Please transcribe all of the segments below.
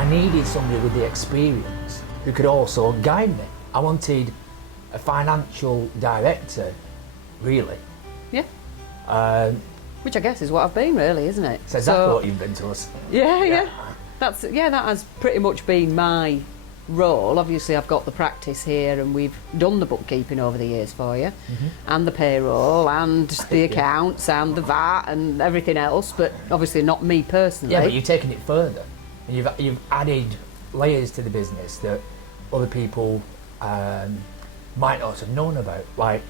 I needed somebody with the experience who could also guide me. I wanted a financial director, really. Yeah. Um, Which I guess is what I've been, really, isn't it? It's exactly what you've been to us. Yeah. That has pretty much been my role. Obviously, I've got the practice here, and we've done the bookkeeping over the years for you, and the payroll, and the accounts, and the VAT, and everything else. But obviously, not me personally. Yeah, but you've taken it further. You've added layers to the business that other people might not have known about, like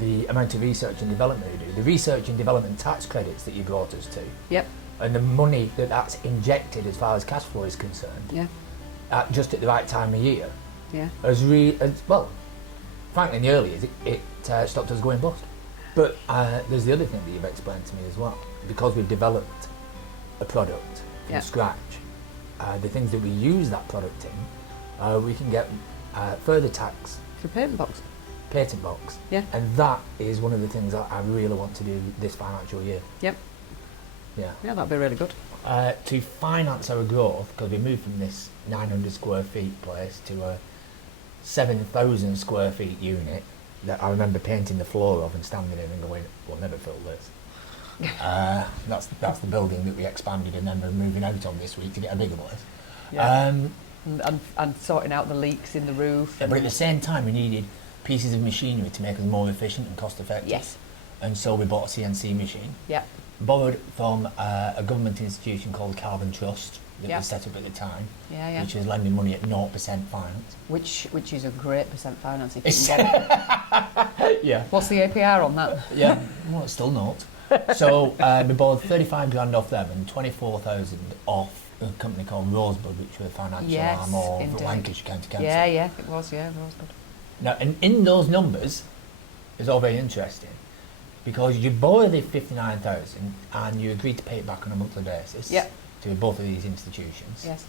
the amount of research and development you do, the research and development tax credits that you brought us to. Yep. And the money that's injected as far as cash flow is concerned. Yeah. Just at the right time of year. Yeah. Well, frankly, in the early years, it stopped us going bust. But there's the other thing that you've explained to me as well. Because we've developed a product from scratch, the things that we use that product in, we can get further tax. Through patent box. Yeah. And that is one of the things that I really want to do this financial year. Yep. Yeah. Yeah, that'd be really good. To finance our growth, because we moved from this 900 square feet place to a 7,000 square feet unit that I remember painting the floor of and standing in and going, we'll never fill this. That's the building that we expanded and then we're moving out of this week to get a bigger place. Yeah. And sorting out the leaks in the roof. But at the same time, we needed pieces of machinery to make us more efficient and cost effective. Yes. And so we bought a CNC machine. Yeah. Borrowed from a government institution called Carbon Trust that was set up at the time, which was lending money at 0% finance. Which is a great percent finance if you can get it. Yeah. What's the APR on that? Yeah, well, it's still not. So we borrowed 35 grand off them and 24,000 off a company called Rosebud, which were a financial arm of the Lancashire County Council. Yeah, it was, Rosebud. Now, and in those numbers, it's all very interesting. Because you borrow the 59,000 and you agree to pay it back on a monthly basis to both of these institutions. Yes.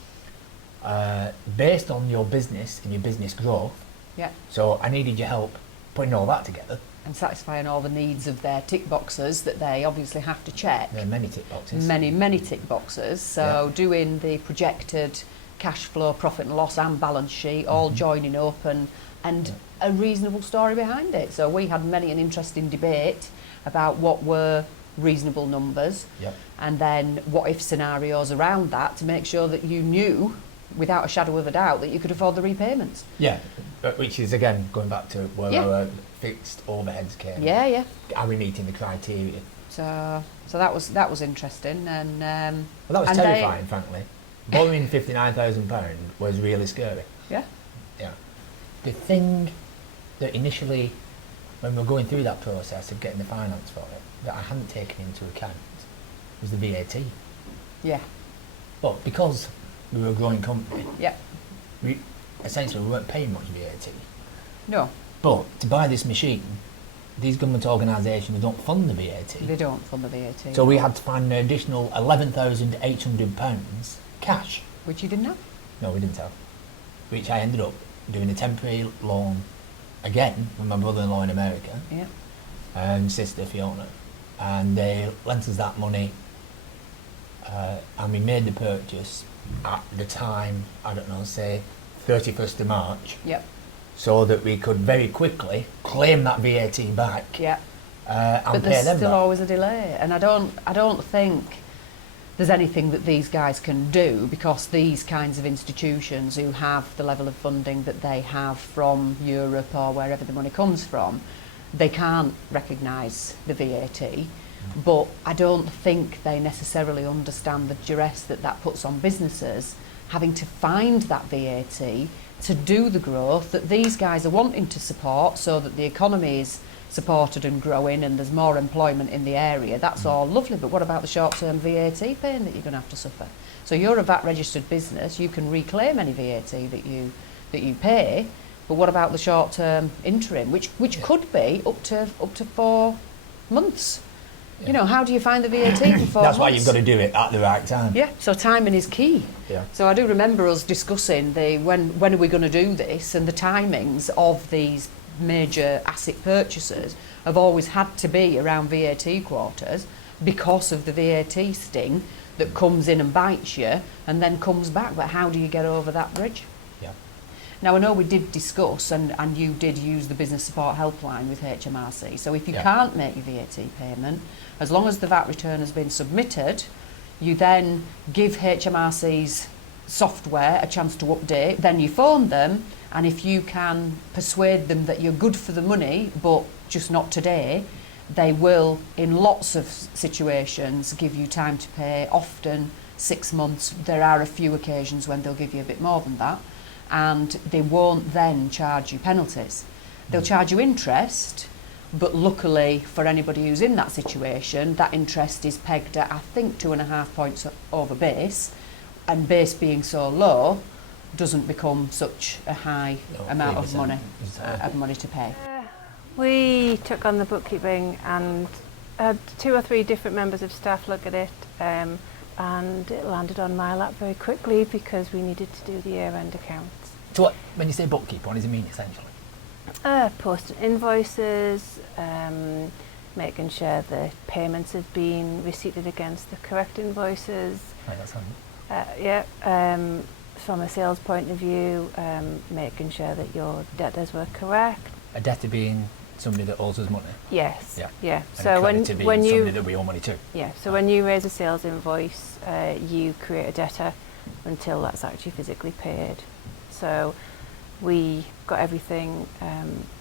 Based on your business and your business growth. Yeah. So I needed your help putting all that together. And satisfying all the needs of their tick boxes that they obviously have to check. There are many tick boxes. Many tick boxes. So doing the projected cash flow, profit and loss and balance sheet, all joining up and a reasonable story behind it. So we had many an interesting debate about what were reasonable numbers and then what if scenarios around that to make sure that you knew without a shadow of a doubt that you could afford the repayments. Yeah, which is again going back to where our fixed overheads came. Yeah. Are we meeting the criteria? So that was interesting and well, that was terrifying, frankly. Borrowing £59,000 was really scary. Yeah. The thing that initially, when we were going through that process of getting the finance for it, that I hadn't taken into account was the VAT. Yeah. But because we were a growing company, we weren't paying much VAT. No. But to buy this machine, these government organisations don't fund the VAT. They don't fund the VAT. So we had to find an additional £11,800 cash. Which you didn't have? No, we didn't have. Which I ended up doing a temporary loan again with my brother-in-law in America and sister Fiona, and they lent us that money and we made the purchase at the time, I don't know, say 31st of March, so that we could very quickly claim that VAT back and pay them back. But there's still always a delay, and I don't think there's anything that these guys can do, because these kinds of institutions who have the level of funding that they have from Europe or wherever the money comes from, they can't recognise the VAT, but I don't think they necessarily understand the duress that puts on businesses having to find that VAT to do the growth that these guys are wanting to support so that the economy is supported and growing and there's more employment in the area. That's all lovely, but what about the short-term VAT paying that you're going to have to suffer? So you're a VAT registered business, you can reclaim any VAT that you pay, but what about the short-term interim, which could be up to 4 months? Yeah. You know, how do you find the VAT for 4 months? That's why you've got to do it at the right time. Yeah, so timing is key. Yeah. So I do remember us discussing when are we going to do this, and the timings of these major asset purchases have always had to be around VAT quarters because of the VAT sting that comes in and bites you and then comes back. But how do you get over that bridge? Yeah. Now, I know we did discuss, and you did use the business support helpline with HMRC. So if you can't make your VAT payment, as long as the VAT return has been submitted, you then give HMRC's software a chance to update. Then you phone them, and if you can persuade them that you're good for the money, but just not today, they will, in lots of situations, give you time to pay, often 6 months. There are a few occasions when they'll give you a bit more than that, and they won't then charge you penalties. They'll charge you interest, but luckily for anybody who's in that situation, that interest is pegged at, I think, 2.5 points over base, and base being so low doesn't become such a high amount of money to pay. We took on the bookkeeping and had 2 or 3 different members of staff look at it, and it landed on my lap very quickly because we needed to do the year-end accounts. So what, when you say bookkeeper, what does it mean essentially? Posting invoices, making sure the payments have been receipted against the correct invoices. Right, that's handy. From a sales point of view, making sure that your debtors were correct. A debtor being somebody that owes us money? Yes. Yeah. And So a creditor being when you somebody that we owe money to? Yeah. So when you raise a sales invoice, you create a debtor until that's actually physically paid. So we got everything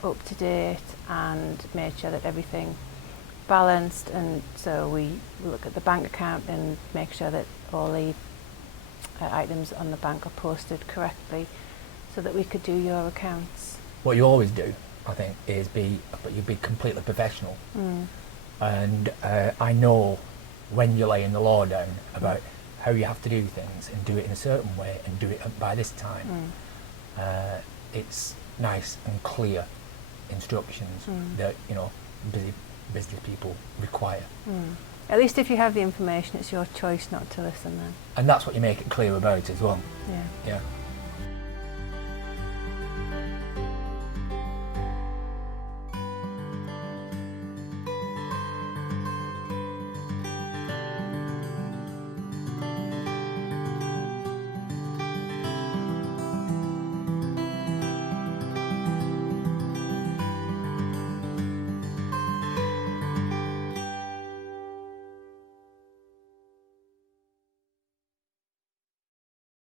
up to date and made sure that everything balanced, and so we look at the bank account and make sure that all the items on the bank are posted correctly so that we could do your accounts. What you always do, I think, is be completely professional. And I know when you're laying the law down about how you have to do things and do it in a certain way and do it by this time. It's nice and clear instructions that, you know, busy business people require. At least if you have the information, it's your choice not to listen then. And that's what you make it clear about as well. Yeah. Yeah.